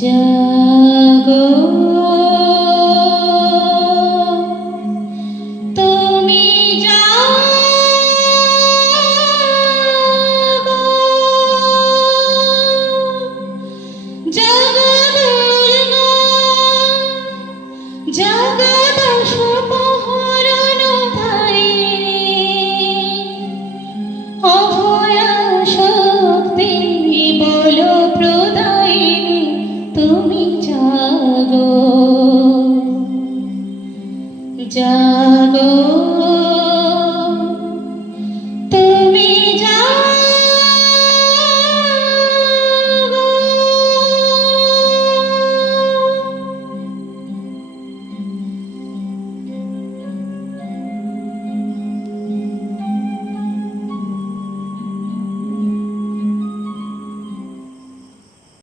জাগো তুমি জাগো জাগো জগদশ প্রহরণ ধারে অভয়া শক্তি বল প্রদায়িনী তুমি জাগো।